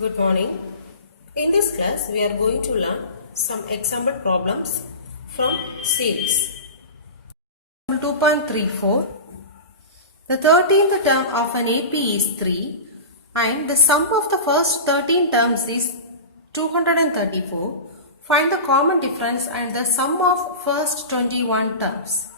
Good morning. In this class, we are going to learn some example problems from series. 2.34. The 13th term of an AP is 3 and the sum of the first 13 terms is 234. Find the common difference and the sum of first 21 terms.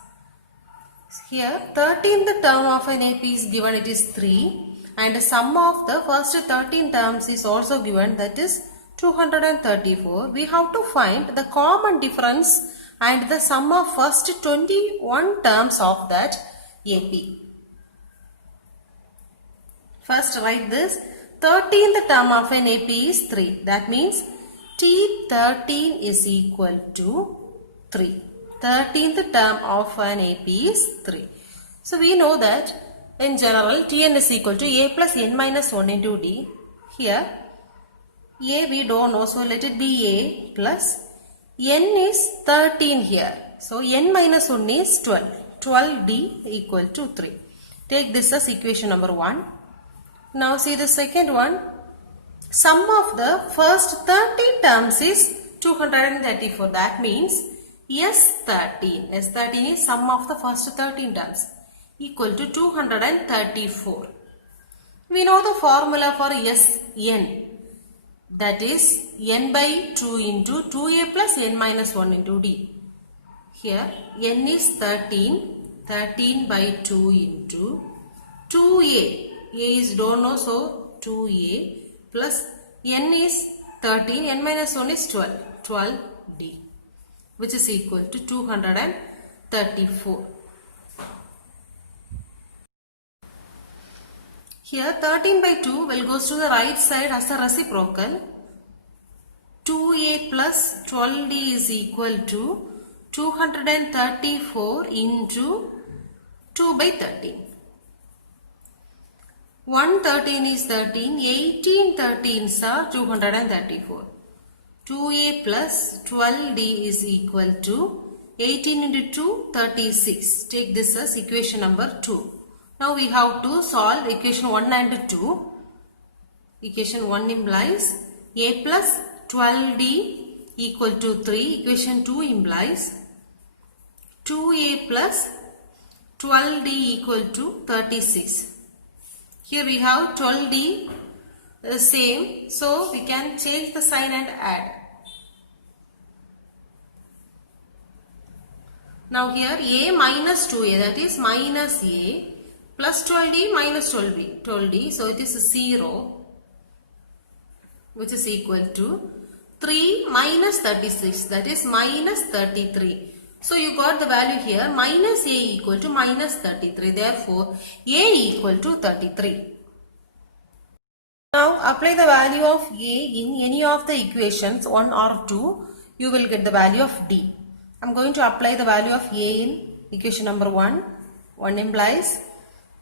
Here 13th term of an AP is given, it is 3, and the sum of the first 13 terms is also given, that is 234. We have to find the common difference and the sum of first 21 terms of that AP. First write this. 13th term of an AP is 3. That means T13 is equal to 3. 13th term of an AP is 3. So we know that in general Tn is equal to A plus N minus 1 into D. Here A we don't know, so let it be A plus N is 13 here. So N minus 1 is 12. 12D equal to 3. Take this as equation number 1. Now see the second one. Sum of the first 13 terms is 234. That means S13. S13 is sum of the first 13 terms equal to 234. We know the formula for Sn. That is n by 2 into 2a plus n minus 1 into d. Here n is 13. 13 by 2 into 2a. A is don't know, so 2a plus n is 13. N minus 1 is 12. 12d, which is equal to 234. Here 13 by 2 will goes to the right side as a reciprocal. 2a plus 12d is equal to 234 into 2 by 13. 1 13 is 13, 18 13s are 234. 2a plus 12d is equal to 18 into 2, 36. Take this as equation number 2. Now we have to solve equation 1 and 2. Equation 1 implies a plus 12d equal to 3. Equation 2 implies 2a plus 12d equal to 36. Here we have 12d same, so we can change the sign and add. Now here a minus 2a, that is minus a plus 12d minus 12d, so it is 0, which is equal to 3 minus 36, that is minus 33. So you got the value here, minus a equal to minus 33. Therefore, a equal to 33. Now apply the value of a in any of the equations 1 or 2. You will get the value of d. I am going to apply the value of a in equation number 1. 1 implies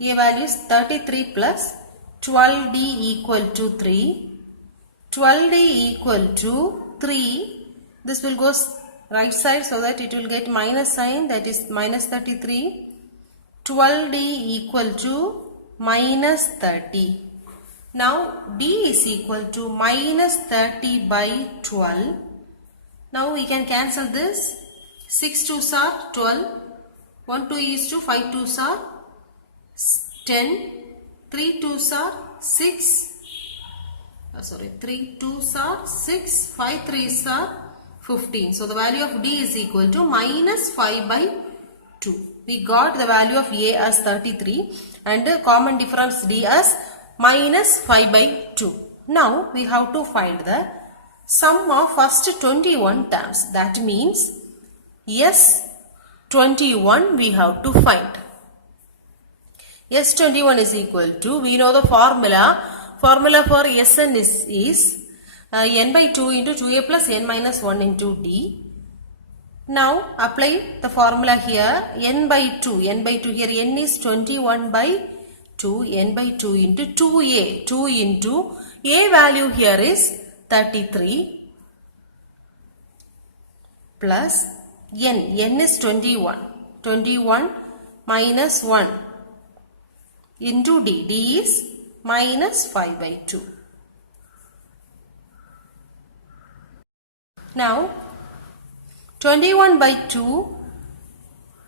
a value is 33 plus 12d equal to 3. 12d equal to 3. This will go right side so that it will get minus sign, that is minus 33. 12d equal to minus 30. Now d is equal to minus 30 by 12. Now we can cancel this. 6 2s are 12. 1 2 is 2. 5 2s are 10. 3 2s are 6. 3 2s are 6. 5 3s are 15. So the value of d is equal to minus 5 by 2. We got the value of a as 33 and the common difference d as minus 5 by 2. Now we have to find the sum of first 21 terms. That means S21 we have to find. S21 is equal to, we know the formula for Sn is n by 2 into 2a plus n minus 1 into d. Now apply the formula here, n by 2 here, n is 21 by 2, n by 2 into 2a, 2 into a value here is 33 plus n is 21 minus 1 into d is minus 5 by 2. Now 21 by 2,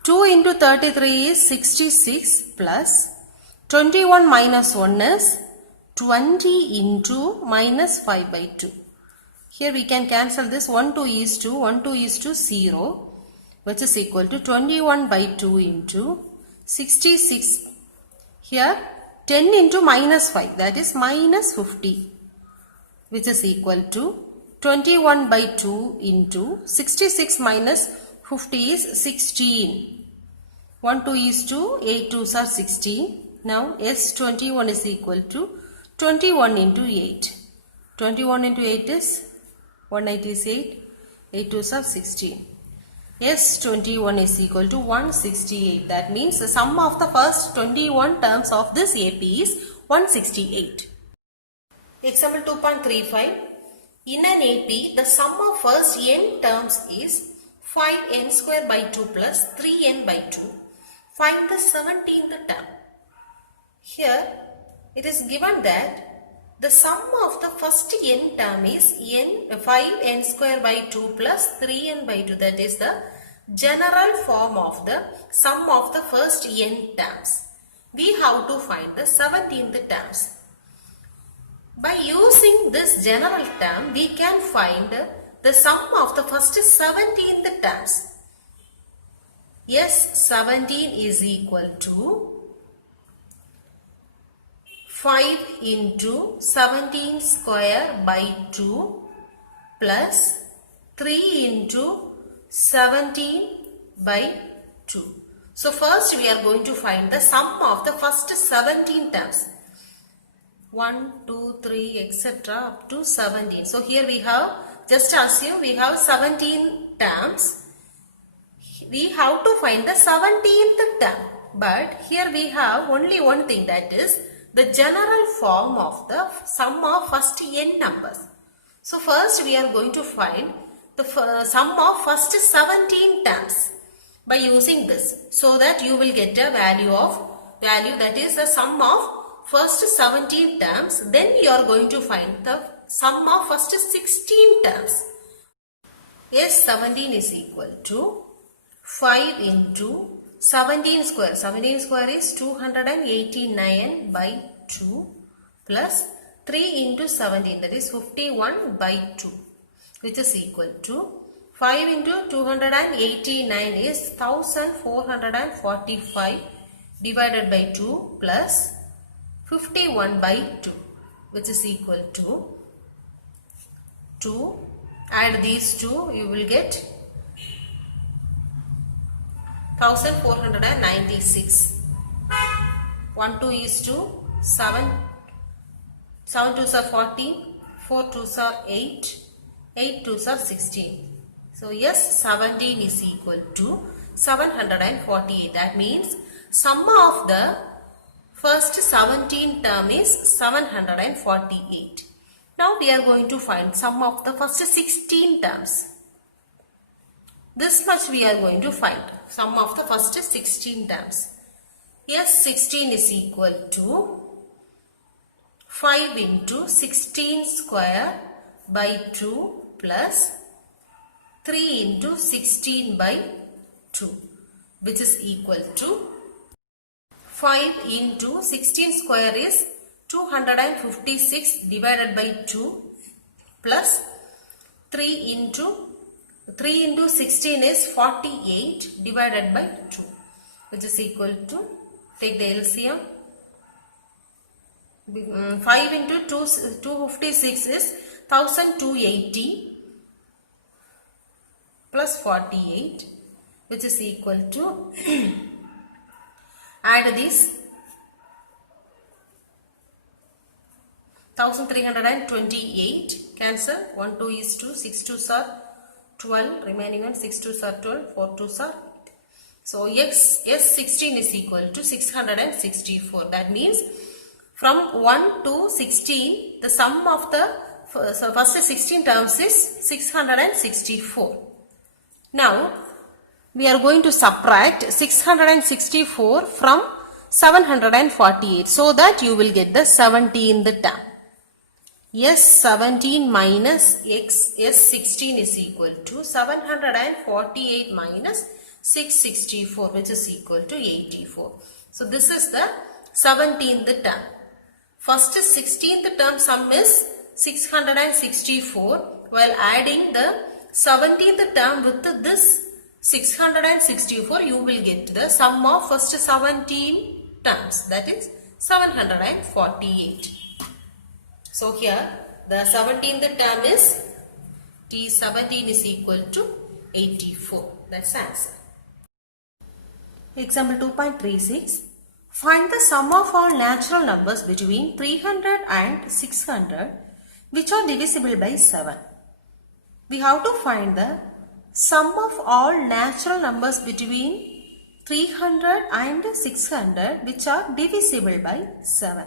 2 into 33 is 66 plus 21 minus 1 is 20 into minus 5 by 2. Here we can cancel this 1 2 is to 1 2 is to 0, which is equal to 21 by 2 into 66. Here 10 into minus 5, that is minus 50, which is equal to 21 by 2 into 66 minus 50 is 16. 1 2 is to 8 2s are 16. Now S21 is equal to 21 into 8. 21 into 8 is 198. 8 2s are 16. S21 is equal to 168. That means the sum of the first 21 terms of this AP is 168. Example 2.35. In an AP, the sum of first n terms is 5n square by 2 plus 3n by 2. Find the 17th term. Here it is given that the sum of the first n term is 5n square by 2 plus 3n by 2. That is the general form of the sum of the first n terms. We have to find the 17th terms. By using this general term, we can find the sum of the first 17th terms. S17 is equal to 5 into 17 square by 2 plus 3 into 17 by 2. So first we are going to find the sum of the first 17 terms. 1, 2, 3, etc. up to 17. So here we have, just assume we have 17 terms. We have to find the 17th term. But here we have only one thing, that is the general form of the sum of first n numbers. So first we are going to find the sum of first 17 terms by using this, so that you will get a value that is the sum of first 17 terms. Then you are going to find the sum of first 16 terms. S17 is equal to 5 into 17 square. 17 square is 289 by 2 plus 3 into 17, that is 51 by 2, which is equal to 5 into 289 is 1445 divided by 2 plus 51 by 2, which is equal to 2. Add these two, you will get 1496. 1 2 is to 7. 7 2s are 14. 4 2s are 8. 8 2s are 16. So yes, 17 is equal to 748. That means sum of the first 17 term is 748. Now we are going to find sum of the first 16 terms. This much we are going to find, sum of the first 16 terms. Yes, 16 is equal to 5 into 16 square by 2 plus 3 into 16 by 2, which is equal to 5 into 16 square is 256 divided by 2 plus 3 into 16 is 48 divided by 2, which is equal to, take the LCM, 5 into 256 is 1280 plus 48, which is equal to add this 1328, cancel, 1 2 is 2, 6 2s are 12, remaining one 6 2s are 12, 4 2s are 8. So S16 is equal to 664. That means from 1 to 16, the sum of the first 16 terms is 664. Now we are going to subtract 664 from 748, so that you will get the 17th term. S17 minus S16 is equal to 748 minus 664, which is equal to 84. So this is the 17th term. First 16th term sum is 664. While adding the 17th term with this 664, you will get the sum of first 17 terms, that is 748. So here the 17th term is T17 is equal to 84. That's the answer. Example 2.36. Find the sum of all natural numbers between 300 and 600 which are divisible by 7. We have to find the sum of all natural numbers between 300 and 600 which are divisible by 7.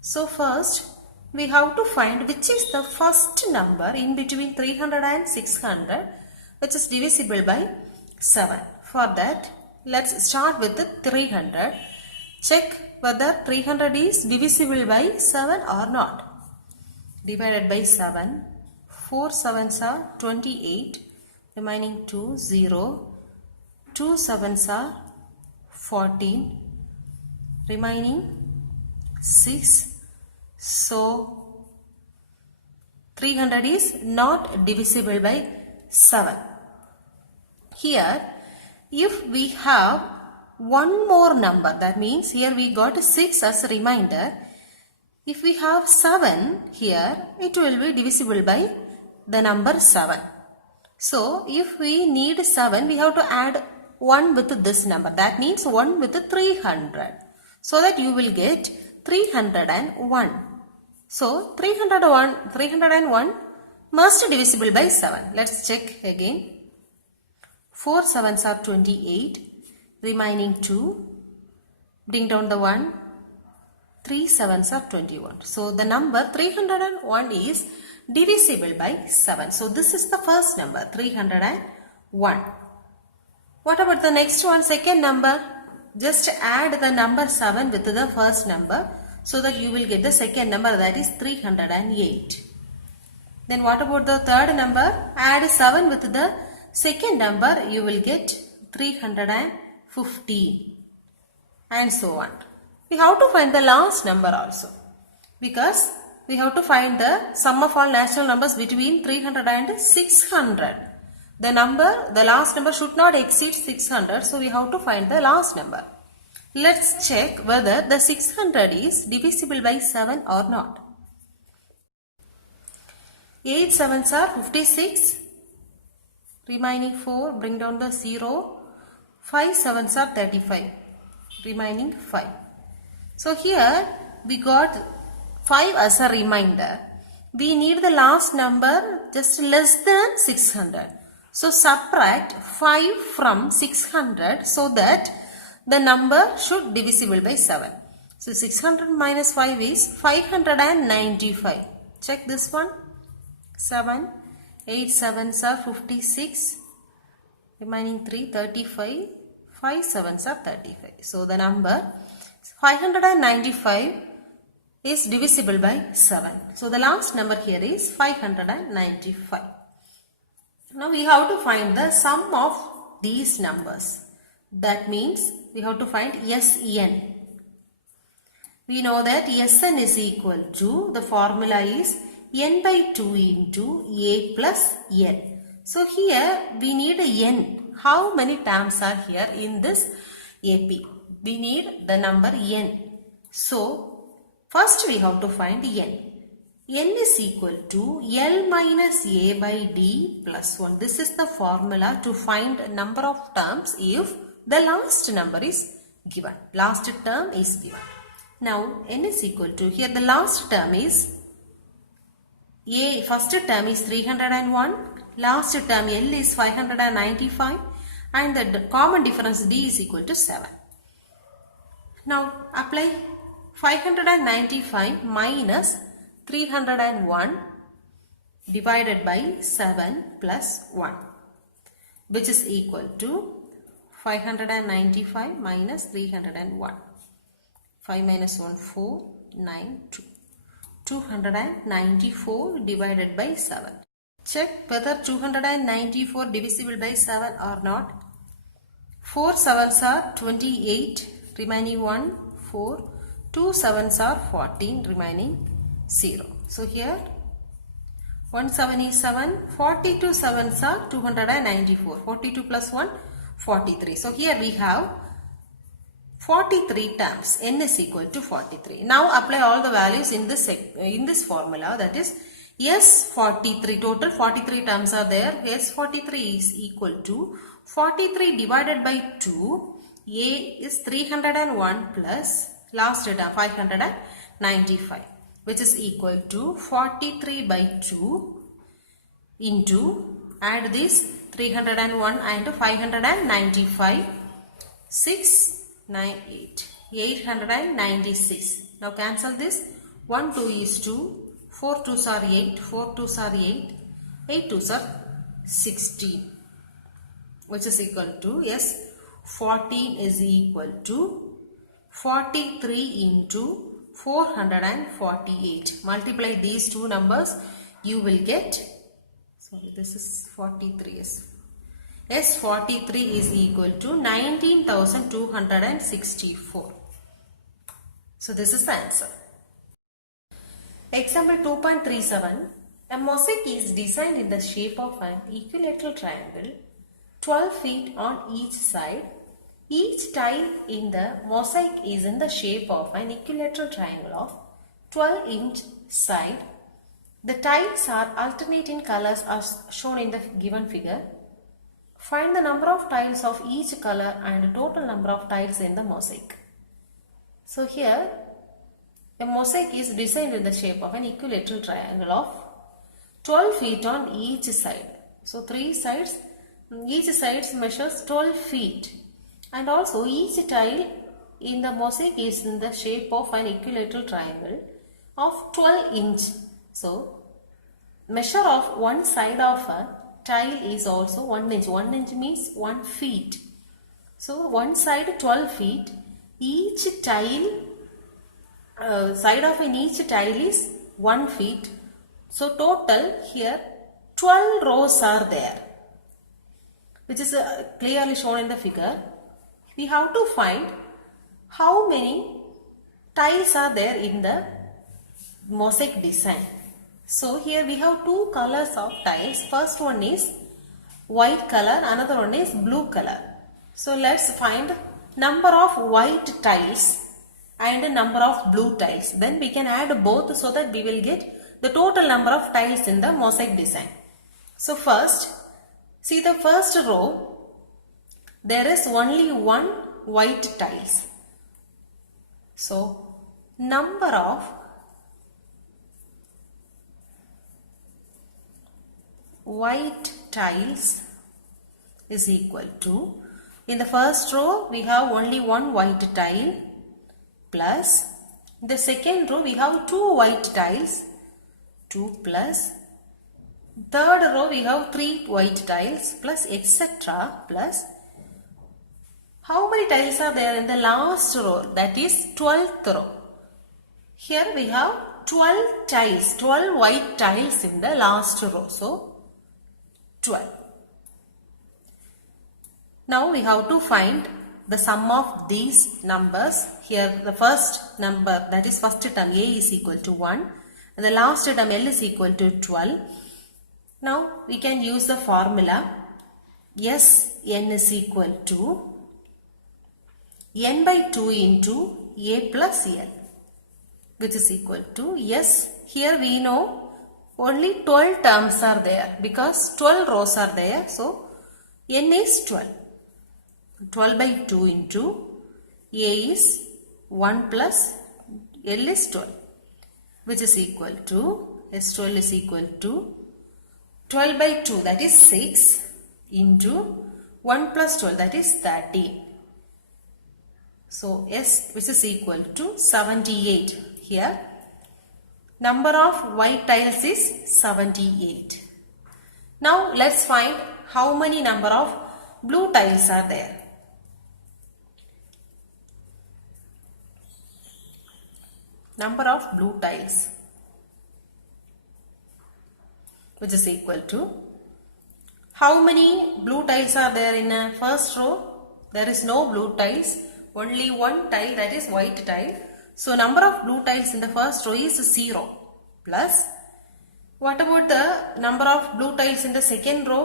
So first we have to find which is the first number in between 300 and 600 which is divisible by 7. For that, let's start with the 300. Check whether 300 is divisible by 7 or not. Divided by 7. 4 7s are 28. Remaining 2, 0. 2 7s are 14. Remaining 6. So 300 is not divisible by 7. Here, if we have one more number, that means here we got 6 as a reminder. If we have 7 here, it will be divisible by the number 7. So if we need 7, we have to add 1 with this number. That means 1 with 300. So that you will get 301. So 301 must divisible by 7. Let's check again. 4 7s are 28. Remaining 2. Bring down the 1. 3 7s are 21. So the number 301 is divisible by 7. So this is the first number, 301. What about the next one, second number? Just add the number 7 with the first number, so that you will get the second number, that is 308. Then what about the third number? Add 7 with the second number, you will get 315 and so on. We have to find the last number also, because we have to find the sum of all natural numbers between 300 and 600. The last number should not exceed 600, so we have to find the last number. Let's check whether the 600 is divisible by 7 or not. 8 7s are 56. Remaining 4, bring down the 0. 5 7s are 35. Remaining 5. So here we got 5 as a reminder. We need the last number just less than 600. So subtract 5 from 600 so that the number should divisible by 7. So 600 minus 5 is 595. Check this one. 7. 8 7s are 56. Remaining 3, 35. 5 7s are 35. So the number 595 is divisible by 7. So the last number here is 595. Now we have to find the sum of these numbers. That means we have to find Sn. We know that Sn is equal to, the formula is n by 2 into a plus n. So here we need a n. How many terms are here in this AP? We need the number n. So first we have to find n. N is equal to L minus A by D plus 1. This is the formula to find number of terms if the last number is given. Last term is given. Now n is equal to, here the last term is A, first term is 301, last term L is 595 and the common difference D is equal to 7. Now apply 595 minus 301 divided by 7 plus 1, which is equal to 595 minus 301. 5 minus 1, 4, 9, 2. 294 divided by 7. Check whether 294 divisible by 7 or not. 4 sevens are 28, remaining 1, 4. 2 sevens are 14, remaining 0. So here 1 7 is 7, 42 sevens are 294. 42 plus 1, 43. So here we have 43 terms. N is equal to 43. Now apply all the values in this formula, that is S43. Total 43 terms are there. S43 is equal to 43 divided by 2. A is 301 plus last term 595, which is equal to 43 by 2 into, add this 301 and 595, 698, 896. Now cancel this. 1 2 is 2, 4 2s are 8, 4 2s are 8, 8 2s are 16, which is equal to, yes, 14 is equal to 43 into 448. Multiply these two numbers, you will get, sorry, this is 43, yes. S43 is equal to 19,264. So this is the answer. Example 2.37. A mosaic is designed in the shape of an equilateral triangle, 12 feet on each side. Each tile in the mosaic is in the shape of an equilateral triangle of 12-inch side. The tiles are alternate in colors as shown in the given figure. Find the number of tiles of each color and total number of tiles in the mosaic. So here a mosaic is designed in the shape of an equilateral triangle of 12 feet on each side. So three sides, each side measures 12 feet, and also each tile in the mosaic is in the shape of an equilateral triangle of 12 inch. So measure of one side of a tile is also 1 inch. 1 inch means 1 feet. So one side 12 feet. Each tile, side of in each tile is 1 feet. So total here 12 rows are there, which is clearly shown in the figure. We have to find how many tiles are there in the mosaic design. So here we have two colors of tiles. First one is white color, another one is blue color. So let's find number of white tiles and number of blue tiles. Then we can add both so that we will get the total number of tiles in the mosaic design. So first, see the first row, there is only one white tiles. So number of white tiles is equal to, in the first row we have only one white tile, plus in the second row we have two white tiles, 2 plus third row we have 3 white tiles, plus etc. plus how many tiles are there in the last row, that is 12th row. Here we have 12 tiles, 12 white tiles in the last row. So 12. Now we have to find the sum of these numbers. Here the first number, that is first term A is equal to 1 and the last term L is equal to 12. Now we can use the formula Sn is equal to n by 2 into A plus L, which is equal to S. Here we know only 12 terms are there because 12 rows are there. So n is 12. 12 by 2 into A is 1 plus L is 12, which is equal to, S12 is equal to 12 by 2, that is 6, into 1 plus 12, that is 13. So S, which is equal to 78. Here number of white tiles is 78. Now let's find how many number of blue tiles are there. Number of blue tiles. which is equal to, how many blue tiles are there in a first row? There is no blue tiles, only one tile, that is white tile. So number of blue tiles in the first row is 0 plus, what about the number of blue tiles in the second row?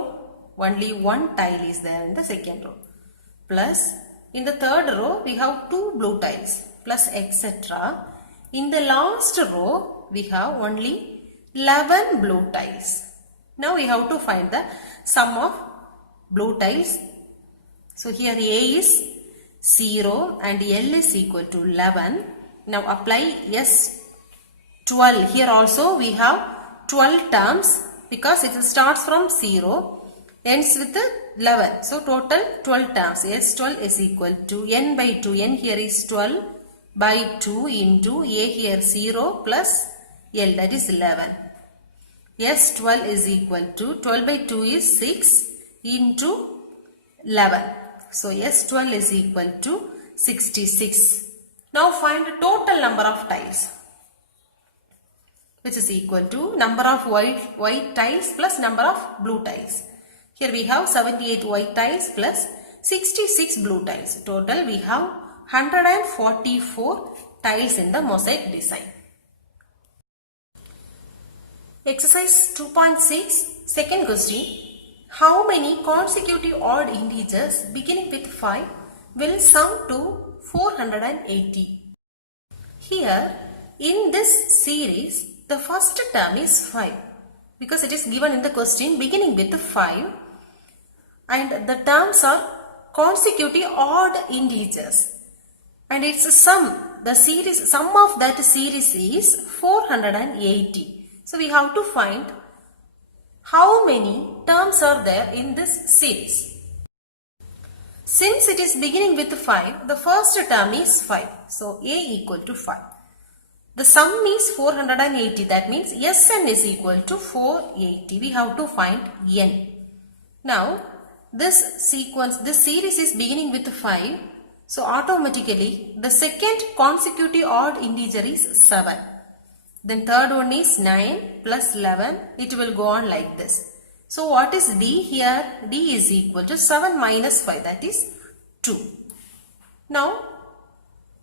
Only one tile is there in the second row. Plus, in the third row, we have 2 blue tiles plus etc. In the last row, we have only 11 blue tiles. Now we have to find the sum of blue tiles. So here A is 0 and L is equal to 11. Now apply S12. Here also we have 12 terms because it starts from 0, ends with 11. So total 12 terms. S12 is equal to n by 2. N here is 12 by 2 into A here 0 plus L, that is 11. S12 is equal to 12 by 2 is 6 into 11. So S12 is equal to 66. Now find the total number of tiles, which is equal to number of white tiles plus number of blue tiles. Here we have 78 white tiles plus 66 blue tiles. Total we have 144 tiles in the mosaic design. Exercise 2.6, second question. How many consecutive odd integers beginning with 5 will sum to 480? Here in this series, the first term is 5 because it is given in the question beginning with 5 and the terms are consecutive odd integers and its sum, the series, sum of that series is 480. So we have to find how many terms are there in this series. Since it is beginning with 5, the first term is 5. So A equal to 5. The sum is 480. That means Sn is equal to 480. We have to find n. Now this series is beginning with 5. So automatically the second consecutive odd integer is 7. Then third one is 9 plus 11. It will go on like this. So what is D here? D is equal to 7 minus 5, that is 2. Now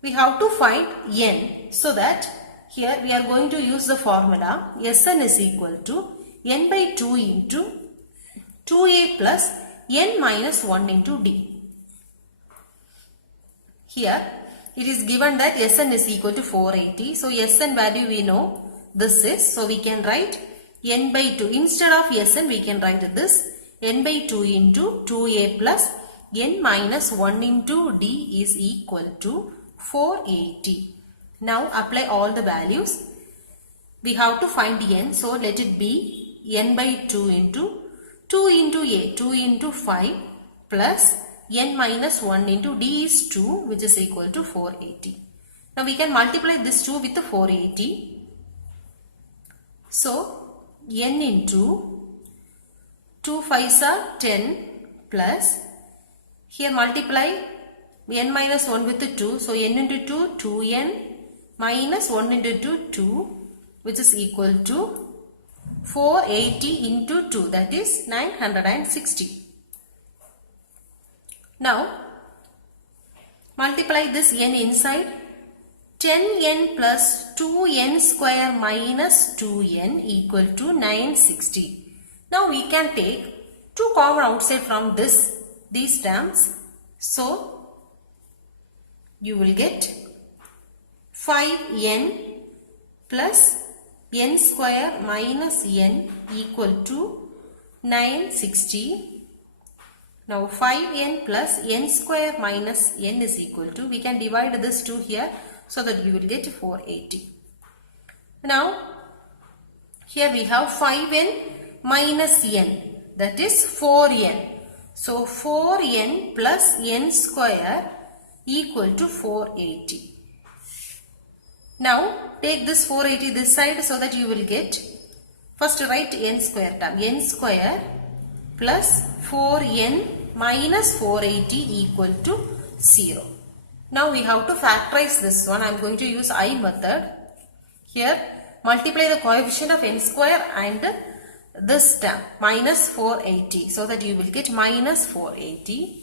we have to find n. So that here we are going to use the formula Sn is equal to n by 2 into 2a plus n minus 1 into D. Here it is given that Sn is equal to 480. So Sn value we know this is. So we can write n by 2. Instead of Sn we can write this n by 2 into 2a plus n minus 1 into D is equal to 480. Now apply all the values. We have to find n. So let it be n by 2 into 2 into a, 2 into 5 plus n minus 1 into D is 2, which is equal to 480. Now we can multiply this 2 with 480. So n into 2 5s are 10 plus, here multiply n minus 1 with 2. So n into 2, 2n minus 1 into 2, 2, which is equal to 480 into 2, that is 960. Now multiply this n inside. 10n plus 2n square minus 2n equal to 960. Now we can take 2 common outside from these terms. So you will get 5n plus n square minus n equal to 960. Now 5n plus n square minus n is equal to, we can divide this 2 here so that you will get 480. Now here we have 5n minus n, that is 4n. So 4n plus n square equal to 480. Now take this 480 this side so that you will get, first write n square term, n square plus 4n minus 480 equal to 0. Now we have to factorize this one. I am going to use I method. Here multiply the coefficient of n square and this term minus 480, so that you will get minus 480.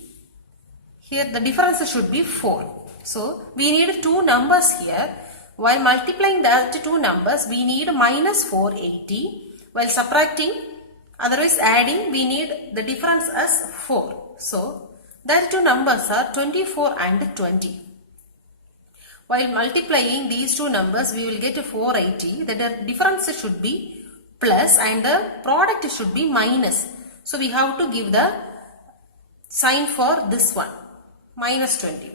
Here the difference should be 4. So we need two numbers here. While multiplying the two numbers, we need minus 480. While subtracting, otherwise adding, we need the difference as 4. So the two numbers are 24 and 20. While multiplying these two numbers, we will get 480. The difference should be plus and the product should be minus. So we have to give the sign for this one, minus 20.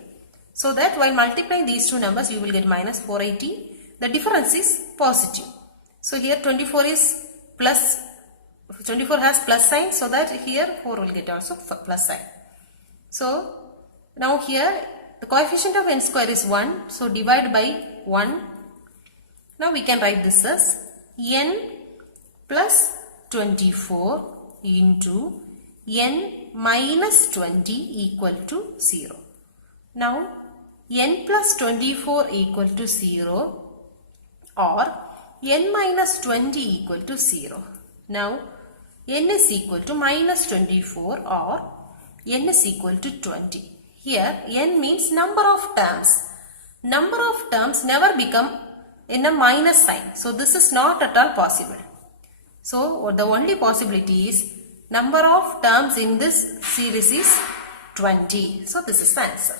So that while multiplying these two numbers, you will get minus 480. The difference is positive. So here 24 is plus, 24 has plus sign, so that here 4 will get also plus sign. So now here the coefficient of n square is 1. So divide by 1. Now we can write this as n plus 24 into n minus 20 equal to 0. Now n plus 24 equal to 0 or n minus 20 equal to 0. Now n is equal to minus 24 or n is equal to 20. Here n means number of terms. Number of terms never become in a minus sign. So this is not at all possible. So the only possibility is number of terms in this series is 20. So this is the answer.